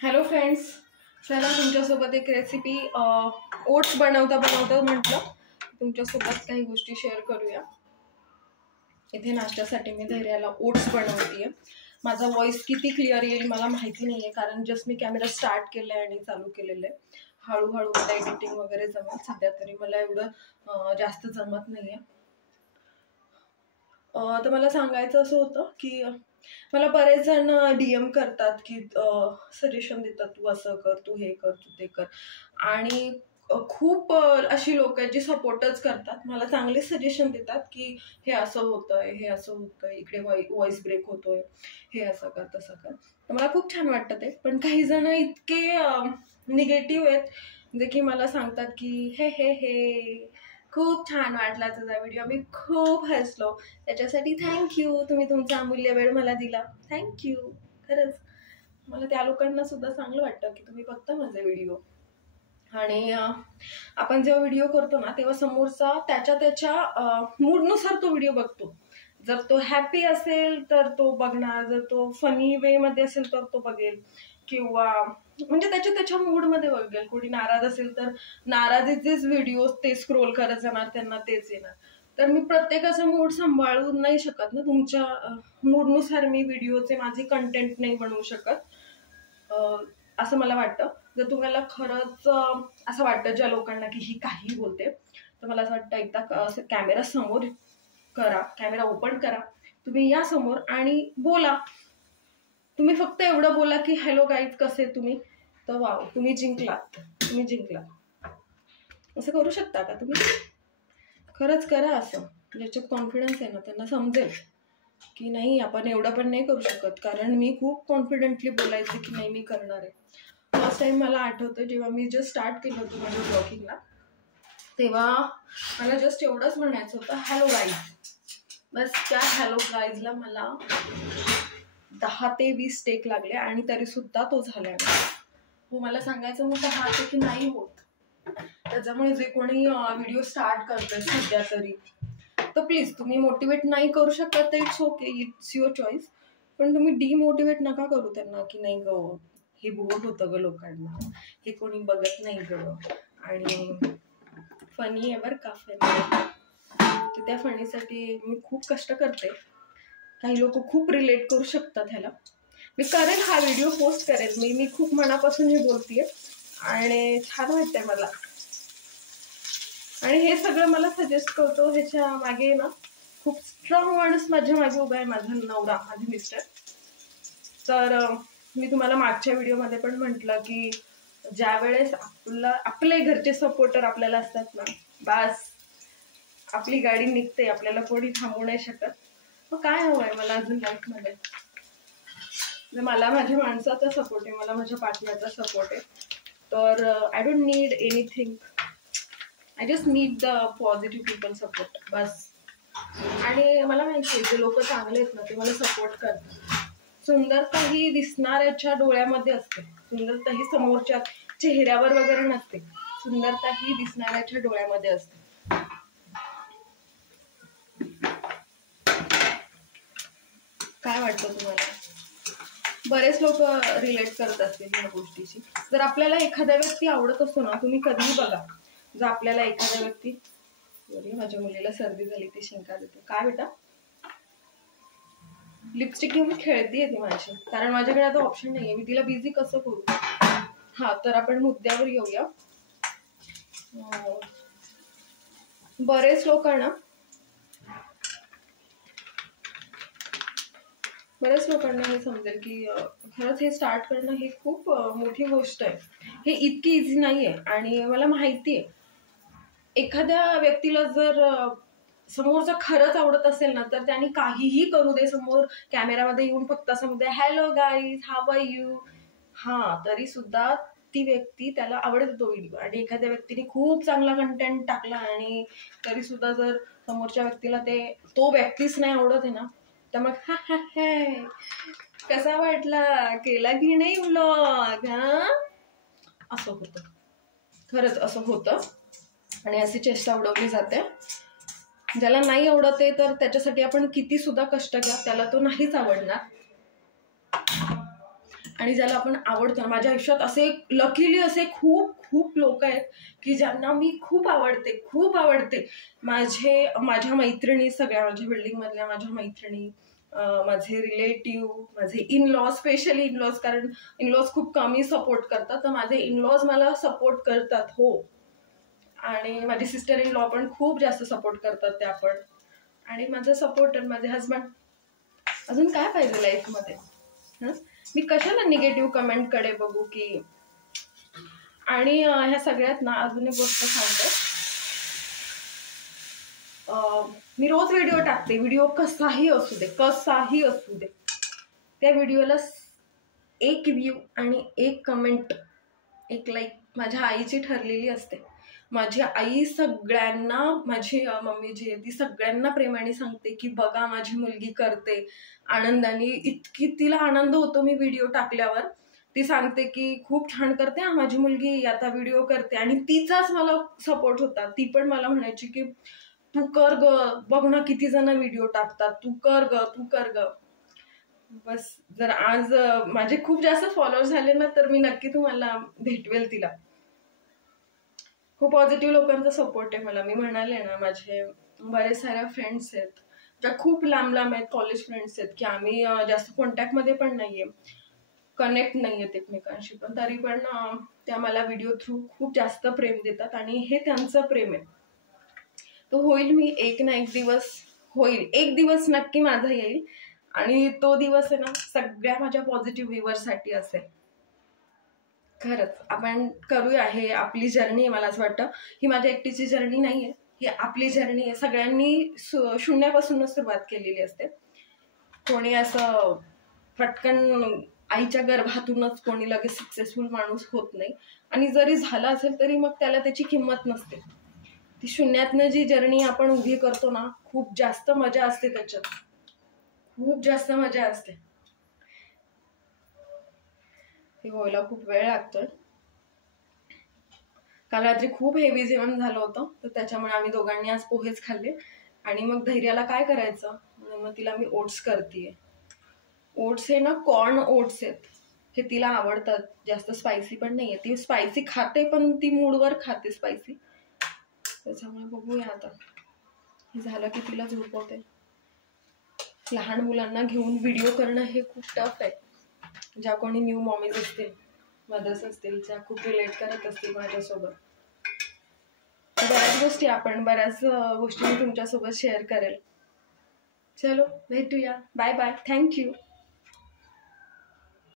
Hello friends, चला तुमच्यासोबत एक रेसिपी ओट्स बनवता म्हटलं तुमच्यासोबत काही गोष्टी शेअर करूया. इथे नाश्त्यासाठी मी धैर्याला ओट्स बनवतेय. माझा व्हॉइस किती क्लिअर येईल मला माहिती नाही आहे, कारण जस्ट मी कॅमेरा स्टार्ट केला आहे आणि चालू केलेलं आहे. हळूहळू मला एडिटिंग वगैरे जमेल. सध्या तरी मला एवढं जास्त जमत नाही आहे. तर मला सांगायचं असं होतं की मला बरेच जण DM करतात की सजेशन देतात, तू असं कर, तू हे कर, तू ते कर. आणि खूप अशी लोक आहेत जी सपोर्टच करतात, मला चांगले सजेशन देतात की हे असं होतंय, हे असं होतंय, इकडे व्हॉइस ब्रेक होतोय, हे असं कर तसं कर. तर मला खूप छान वाटतं ते. पण काही जण इतके निगेटिव्ह आहेत जे की मला सांगतात की हे हे हे खूप छान वाटला तुझा व्हिडिओ, मी खूप हसलो, त्याच्यासाठी थँक्यू, तुम्ही तुमचा अमूल्य वेळ मला दिला, थँक्यू. खरंच मला त्या लोकांना सुद्धा चांगलं वाटतं की तुम्ही बघता माझे व्हिडिओ. आणि आपण जेव्हा व्हिडिओ करतो ना तेव्हा समोरचा त्याच्या मूडनुसार तो व्हिडिओ बघतो. जर तो हॅपी असेल तर तो बघणार, जर तो फनी वे मध्ये असेल तर तो बघेल, किंवा म्हणजे त्याच्या मूडमध्ये बघेल. कोणी नाराज असेल तर नाराजीचेच व्हिडिओ ते स्क्रोल करत जाणार, त्यांना तेच येणार. तर मी प्रत्येकाचा मूड सांभाळू नाही शकत ना. तुमच्या मूडनुसार मी व्हिडिओचे माझे कंटेंट नाही बनवू शकत असं मला वाटतं. जर तुम्हाला खरंच असं वाटतं ज्या लोकांना की ही काही बोलते, तर मला असं वाटतं एकदा कॅमेरा समोर करा, कॅमेरा ओपन करा, तुम्ही या समोर आणि बोला. तुम्ही फक्त एवढं बोला की हॅलो गाईज कसे तुम्ही, तर वाव तुम्ही जिंकलात, तुम्ही जिंकलात. असं करू शकता का तुम्ही? खरंच करा असं. ज्याच्यात कॉन्फिडन्स आहे ना त्यांना समजेल की नाही आपण एवढं पण नाही करू शकत. कारण मी खूप कॉन्फिडेंटली बोलायचे की नाही मी करणार आहे. फर्स्ट टाइम मला आठवतं जेव्हा मी जस्ट स्टार्ट केलं होतं माझ्या ब्लॉगिंगला, तेव्हा मला जस्ट एवढंच म्हणायचं होतं हॅलो गाईज. बस त्या हॅलो गाईजला मला 10 ते 20 टेक लागले आणि तरी सुद्धा तो झालाय. हो, मला सांगायचं होतं हा ते की नाही होत. त्याच्यामुळे जे कोणी व्हिडिओ स्टार्ट करतोय सध्या तरी, तर प्लीज तुम्ही मोटिवेट नाही करू शकत, it's okay, it's your choice. पण तुम्ही डिमोटिवेट नका करू त्यांना की नाही ग हे बोर होतं ग लोकांना, हे कोणी बघत नाही ग. आणि फनी आहे बरं का, फनी. तर त्या फनीसाठी मी खूप कष्ट करते. काही लोक खूप रिलेट करू शकतात ह्याला. मी करेल हा व्हिडिओ, पोस्ट करेल. मी खूप मनापासून हे बोलतेय आणि छान वाटतंय मला. आणि हे सगळं मला सजेस्ट करतो ह्याच्या मागे ना खूप स्ट्रॉंग माणूस माझ्या मागे उभा आहे, माझा नवरा, माझे मिस्टर. तर मी तुम्हाला मागच्या व्हिडिओमध्ये पण म्हटलं की ज्या वेळेस आपले घरचे सपोर्टर आपल्याला असतात ना, बस आपली गाडी निघते, आपल्याला कोणी थांबवू नाही शकत. मग काय हवंय मला अजून लाईफमध्ये? मला माझ्या माणसाचा सपोर्ट आहे, मला माझ्या पार्टनरचा सपोर्ट आहे. तर I don't need anything, I just need the positive people support, बस. आणि मला माहिती आहे जे लोक चांगले आहेत ना ते मला सपोर्ट करतात. सुंदरता ही दिसणाऱ्याच्या डोळ्यामध्ये असते, सुंदरता ही समोरच्या चेहऱ्यावर वगैरे नसते, सुंदरता ही दिसणाऱ्याच्या डोळ्यामध्ये असते. काय वाटतं तुम्हाला? बरेच लोक रिलेट करत असतील या गोष्टीशी. जर आपल्याला एखादा व्यक्ती आवडत असतो ना, तुम्ही कधीही बघा, जर आपल्याला एखादा व्यक्ती, माझ्या मुलीला सर्दी झाली ती शिंका देते. काय बेटा? लिपस्टिक घेऊन खेळतीये ती माझी, कारण माझ्याकडे आता ऑप्शन नाहीये. मी तिला बिझी कसं करू? हा, तर आपण मुद्द्यावर येऊया. बरेच लोकांना हे समजेल की खरंच हे स्टार्ट करणं ही खूप मोठी गोष्ट आहे. हे इतकी इझी नाहीये. आणि मला माहितीये एखाद्या व्यक्तीला जर समोरचा खरंच आवडत असेल ना, तर त्यांनी काहीही करू दे, समोर कॅमेरामध्ये येऊन फक्त असं म्हणते hello guys, how are you, हा, तरी सुद्धा ती व्यक्ती त्याला आवडत तो व्हिडिओ. आणि एखाद्या व्यक्तीने खूप चांगला कंटेंट टाकला आणि तरी सुद्धा जर समोरच्या व्यक्तीला तो व्यक्तीच नाही आवडत आहे ना, तर मग हा हा हा कसा वाटला, केला की नाही व्लॉग, हा, असं होतं. खरंच असं होतं आणि अशी चेष्टा उडवली जाते. ज्याला नाही आवडत आहे तर त्याच्यासाठी आपण किती सुद्धा कष्ट घ्या, त्याला तो नाहीच आवडणार. आणि ज्याला आपण आवडतो. माझ्या आयुष्यात असे लकीली असे खूप खूप लोक आहेत की ज्यांना मी खूप आवडते. माझ्या मैत्रिणी सगळ्या, माझ्या बिल्डिंगमधल्या माझ्या मैत्रिणी, माझे रिलेटिव्ह, माझे इनलॉज, स्पेशली इनलॉज, कारण इनलॉज खूप कमी सपोर्ट करतात, तर माझे इनलॉज मला सपोर्ट करतात हो. आणि माझी सिस्टर इन लॉ पण खूप जास्त सपोर्ट करतात त्या पण. आणि माझा सपोर्टर माझे हजबंड. अजून काय पाहिजे लाईफमध्ये? मी कशाला निगेटिव्ह कमेंट कडे बघू की. आणि ह्या सगळ्यात ना अजून एक गोष्ट सांगते, मी रोज व्हिडिओ टाकते, व्हिडिओ कसाही असू दे, त्या व्हिडिओला 1 व्ह्यू आणि 1 कमेंट, 1 लाईक माझ्या आईची ठरलेली असते. माझी आई सगळ्यांना, माझी मम्मी जी आहे ती सगळ्यांना प्रेमाने सांगते की बघा माझी मुलगी करते आनंदाने, इतकी तिला आनंद होतो मी व्हिडिओ टाकल्यावर. ती सांगते की खूप छान करते माझी मुलगी, आता व्हिडिओ करते. आणि तिचाच मला सपोर्ट होता. ती पण मला म्हणायची की तू कर ग, बघ ना किती जण व्हिडिओ टाकतात, तू कर ग. बस जर आज माझे खूप जास्त फॉलोअर्स झाले ना तर मी नक्की तुम्हाला भेटवेल तिला. खूप पॉझिटिव्ह लोकांचा सपोर्ट आहे मला. मी म्हणाले ना, माझे बरेच साऱ्या फ्रेंड्स आहेत ज्या खूप लांब आहेत, कॉलेज फ्रेंड्स आहेत की आम्ही जास्त कॉन्टॅक्टमध्ये पण नाहीये, कनेक्ट नाहीयेत एकमेकांशी, पण तरी पण त्या मला व्हिडिओ थ्रू खूप जास्त प्रेम देतात. आणि हे त्यांचं प्रेम आहे. तो होईल, मी एक ना एक दिवस होईल, एक दिवस नक्की माझा येईल. आणि तो दिवस आहे ना सगळ्या माझ्या पॉझिटिव्ह व्ह्यूअर्ससाठी असेल. खरंच आपण करूया, हे आपली जर्नी आहे. मला असं वाटतं ही माझ्या एकटीची जर्नी नाहीये, ही आपली जर्नी आहे. सगळ्यांनी शून्यापासूनच सुरुवात केलेली असते. कोणी असं पटकन आईच्या गर्भातूनच कोणी लगेच सक्सेसफुल माणूस होत नाही. आणि जरी झाला असेल तरी मग त्याला त्याची किंमत नसते. ती शून्यातनं जी जर्नी आपण उभी करतो ना, खूप जास्त मजा असते त्याच्यात, खूप जास्त मजा असते. हे व्हायला खूप वेळ लागतोय. काल रात्री खूप हेवी जेवण झालं होतं, तर त्याच्यामुळे आम्ही दोघांनी आज पोहेच खाल्ले. आणि मग धैर्याला काय करायचं म्हणून मग तिला मी ओट्स करतेय. ओट्स हे ना कॉर्न ओट्स आहेत, हे तिला आवडतात. जास्त स्पायसी पण नाहीये, ती स्पायसी खाते पण ती मूडवर खाते स्पायसी. त्याच्यामुळे बघूया आता, हे झालं की तिला झोपवते. लहान मुलांना घेऊन व्हिडिओ करणं हे खूप टफ आहे. ज्या कोणी न्यू मॉमीज असतील, मदर्स असतील, ज्या खूप रिलेट करत असतील माझ्यासोबत, बऱ्याच गोष्टी मी तुमच्यासोबत शेअर करेल. चलो भेटूया, बाय बाय, थँक्यू.